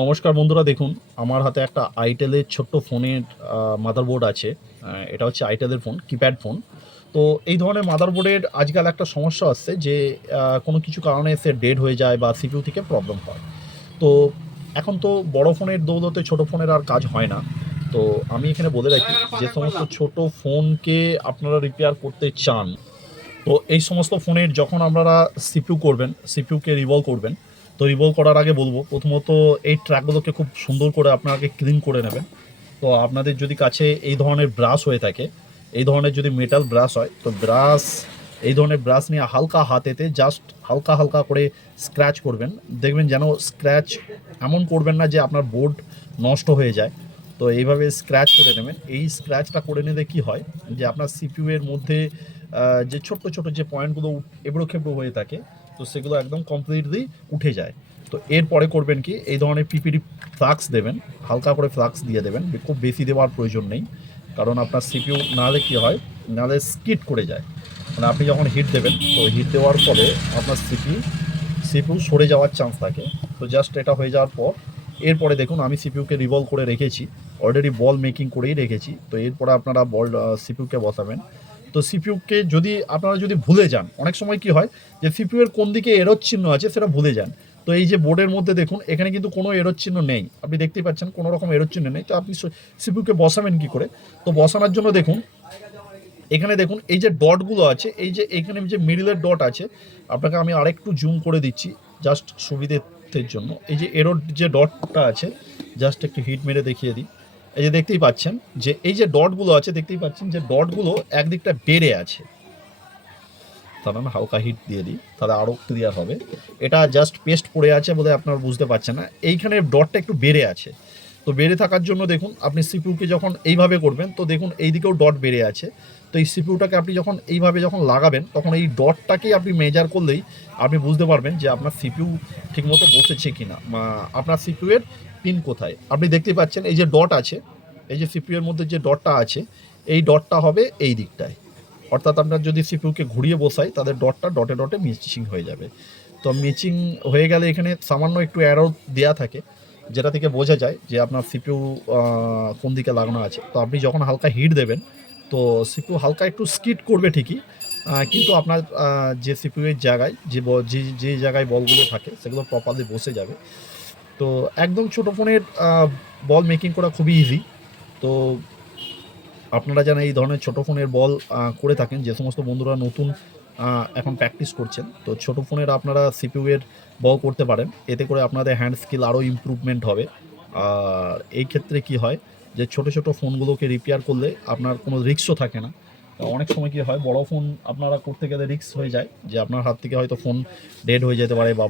নমস্কার বন্ধুরা, দেখুন আমার হাতে একটা আইটেলের ছোট্ট ফোনের মাদারবোর্ড আছে। এটা হচ্ছে আইটেলের ফোন, কিপ্যাড ফোন। তো এই ধরনের মাদারবোর্ডের আজকাল একটা সমস্যা আসছে যে কোনো কিছু কারণে সে ডেড হয়ে যায় বা সিপিইউ থেকে প্রবলেম হয়। তো এখন তো বড় ফোনের দৌলতে ছোট ফোনের আর কাজ হয় না। তো আমি এখানে বলে রাখি, যে সমস্ত ছোট ফোনকে আপনারা রিপেয়ার করতে চান, তো এই সমস্ত ফোনের যখন আপনারা সিপিইউ করবেন, সিপিইউকে রিভলভ করবেন, তো রিভলভ করার আগে বলবো প্রথমত এই ট্র্যাকগুলোকে খুব সুন্দর করে আপনাকে ক্লিন করে নেবেন। তো আপনাদের যদি কাছে এই ধরনের ব্রাশ হয়ে থাকে, এই ধরনের যদি মেটাল ব্রাশ হয়, তো এই ধরনের ব্রাশ নিয়ে হালকা হাতেতে জাস্ট হালকা হালকা করে স্ক্র্যাচ করবেন। দেখবেন যেন স্ক্র্যাচ এমন করবেন না যে আপনার বোর্ড নষ্ট হয়ে যায়। তো এইভাবে স্ক্র্যাচ করে নেবেন। এই স্ক্র্যাচটা করে নিলে কি হয়, যে আপনার সিপিইউ এর মধ্যে যে ছোট্ট ছোট যে পয়েন্টগুলো এবড়ো খেবড়ো হয়ে থাকে, তো সেগুলো একদম কমপ্লিটলি উঠে যায়। তো এরপরে করবেন কি, এই ধরনের পিপিডি ফ্লাক্স দেবেন, হালকা করে ফ্লাক্স দিয়ে দেবেন, খুব বেশি দেওয়ার প্রয়োজন নেই। কারণ আপনার সিপিইউ নাহলে কী হয়, নাহলে স্কিড করে যায়। মানে আপনি যখন হিট দেবেন, তো হিট দেওয়ার ফলে আপনার সিপিইউ সরে যাওয়ার চান্স থাকে। তো জাস্ট এটা হয়ে যাওয়ার পর এরপরে দেখুন আমি সিপিইউকে রিভলভ করে রেখেছি, অলরেডি বল মেকিং করেই রেখেছি। তো এরপরে আপনারা সিপিইউকে বসাবেন। তো সিপিইউকে আপনারা যদি ভুলে যান, অনেক সময় কি হয় যে সিপিইউ এর কোন দিকে এরর চিহ্ন আছে সেটা ভুলে যান। তো এই যে বোর্ডের মধ্যে দেখুন, এখানে কিন্তু কোনো এরর চিহ্ন নেই, আপনি দেখতেই পাচ্ছেন কোনো রকম এরর চিহ্ন নেই। তো আপনি সিপিইউকে বসাবেন কি করে? তো বসানোর জন্য দেখুন, এখানে দেখুন এই যে ডটগুলো আছে, এই যে এখানে যে মিডলের ডট আছে, আপনাকে আমি আরেকটু জুম করে দিচ্ছি জাস্ট সুবিধের জন্য। এই যে এরর যে ডটটা আছে, জাস্ট একটু হিট মেরে দেখিয়ে দিই। এই যে দেখতেই পাচ্ছেন যে এই যে ডটগুলো আছে, দেখতেই পাচ্ছেন যে ডটগুলো একদিকটা বেড়ে আছে। তাহলে আমি হালকা হিট দিয়ে দিই, তাহলে আরও ক্লিয়ার হবে। এটা জাস্ট পেস্ট পড়ে আছে বলে আপনারা বুঝতে পারছেন না, এইখানে ডটটা একটু বেড়ে আছে। তো বেড়ে থাকার জন্য দেখুন আপনি সিপিইউকে যখন এইভাবে করবেন, তো দেখুন এই দিকেও ডট বেড়ে আছে। তো এই সিপিইউটাকে আপনি যখন এইভাবে যখন লাগাবেন, তখন এই ডটটাকেই আপনি মেজার করলেই আপনি বুঝতে পারবেন যে আপনার সিপিইউ ঠিকমতো বসেছে কিনা, আপনার সিপিইউ এর পিন কোথায়। আপনি দেখতে পাচ্ছেন এই যে ডট আছে, এই যে সিপিইউ এর মধ্যে যে ডটটা আছে, এই ডটটা হবে এই দিকটায়। অর্থাৎ আপনার যদি সিপিইউকে ঘুরিয়ে বসাই, তাদের ডটটা ডটে ডটে ম্যাচিং হয়ে যাবে। তো ম্যাচিং হয়ে গেলে এখানে সামান্য একটু অ্যারো দেওয়া থাকে, যেটা থেকে বোঝা যায় যে আপনার সিপিইউ কোন দিকে লাগানো আছে। তো আপনি যখন হালকা হিট দেবেন, তো সিপিইউ হালকা একটু স্কিড করবে ঠিকই, কিন্তু আপনার যে সিপিইউ এর জায়গায় যে জায়গায় বলগুলো থাকে সেগুলো প্রপারলি বসে যাবে। তো একদম ছোটো ফোনের বল মেকিং করা খুবই ইজি। তো আপনারা যেন এই ধরনের ছোটো ফোনের বল করে থাকেন, যে সমস্ত বন্ধুরা নতুন এখন প্র্যাকটিস করছেন, তো ছোটো ফোনের আপনারা সিপিইউ এর বল করতে পারেন। এতে করে আপনাদের হ্যান্ড স্কিল আরও ইমপ্রুভমেন্ট হবে। আর এই ক্ষেত্রে কি হয়, যে ছোটো ছোটো ফোনগুলোকে রিপেয়ার করলে আপনার কোনো রিস্কও থাকে না। অনেক সময় কি হয়, বড় ফোন আপনারা করতে গেলে রিস্ক হয়ে যায়, যে আপনার হাত থেকে হয়তো ফোন ডেড হয়ে যেতে পারে বা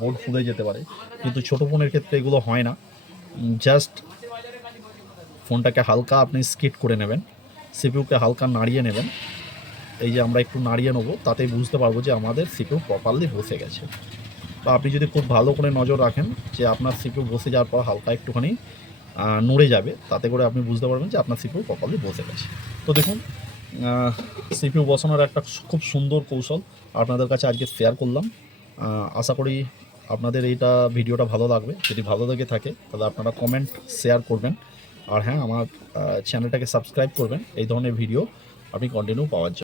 বোর্ড ফুলে যেতে পারে। কিন্তু ছোটো ফোনের ক্ষেত্রে এগুলো হয় না। জাস্ট ফোনটাকে হালকা আপনি স্কিড করে নেবেন, সিপিইউকে হালকা নাড়িয়ে নেবেন। এই যে আমরা একটু নাড়িয়ে নেবো, তাতেই বুঝতে পারবো যে আমাদের সিপিইউ প্রপারলি বসে গেছে। বা আপনি যদি খুব ভালো করে নজর রাখেন, যে আপনার সিপিইউ বসে যাওয়ার পর হালকা একটুখানি নড়ে যাবে, তাতে করে আপনি বুঝতে পারবেন যে আপনার সিপিইউ প্রপারলি বসে গেছে। তো দেখুন, সিপিইউ বসানোর একটা খুব সুন্দর কৌশল আপনাদের কাছে আজকে শেয়ার করলাম। আশা করি আপনাদের এইটা ভিডিওটা ভালো লাগবে। যদি ভালো লেগে থাকে তাহলে আপনারা কমেন্ট, শেয়ার করবেন। আর হ্যাঁ, আমার চ্যানেলটাকে সাবস্ক্রাইব করবেন এই ধরনের ভিডিও আপনি কন্টিনিউ পাওয়ার জন্য।